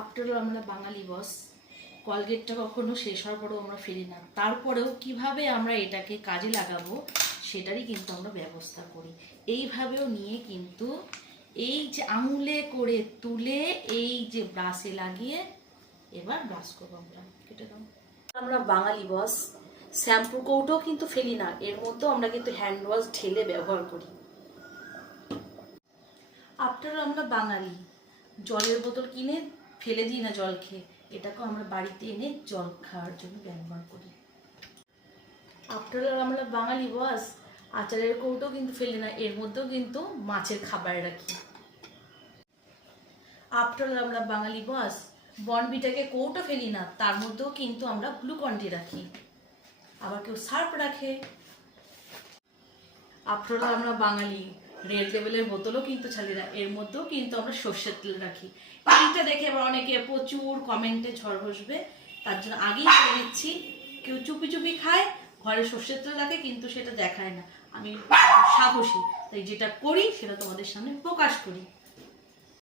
After all আমরা বাঙালি বস, কলগেটটা কখনো শেষ হওয়ার পরেও আমরা ফেলি না। তারপরেও কিভাবে আমরা এটাকে কাজে লাগাবো সেটারই কিন্তু আমরা ব্যবস্থা করি। এইভাবেও নিয়ে কিন্তু এই যে আঙুলে করে তুলে এই যে ব্রাশে লাগিয়ে এবার ব্রাশ করবো। আমরা কেটে দাও। আমরা বাঙালি বস, শ্যাম্পু কৌটোও কিন্তু ফেলি না, এর মধ্যেও আমরা কিন্তু হ্যান্ড ওয়াশ ঢেলে ব্যবহার করি। আফটার অল আমরা বাঙালি, জলের বোতল কিনে ফেলে দিই না জল খেয়ে, এটাকেও আমরা বাড়িতে এনে জল খাওয়ার জন্য ব্যবহার করি। আফটার অল আমরা বাঙালি বস, আচারের কৌটো কিন্তু ফেলি না, এর মধ্যেও কিন্তু মাছের খাবার রাখি। আফটার অল আমরা বাঙালি বস, বনবিটাকে কৌটো ফেলি না, তার মধ্যেও কিন্তু আমরা গ্লুকন-ডি রাখি, আবার কেউ সার্ফ রাখে। আফটার অল আমরা বাঙালি, রেড লেবেলের বোতলও কিন্তু ছাড়ি না, এর মধ্যেও কিন্তু আমরা সর্ষের তেল রাখি। এইটা দেখে আবার অনেকে প্রচুর কমেন্টে ঝড় বসবে, তার জন্য আগেই বলে দিচ্ছি, কেউ চুপি চুপি খায়, ঘরে সর্ষের তেল রাখে কিন্তু সেটা দেখায় না। আমি সাহসী, তাই যেটা করি সেটা তোমাদের সামনে প্রকাশ করি।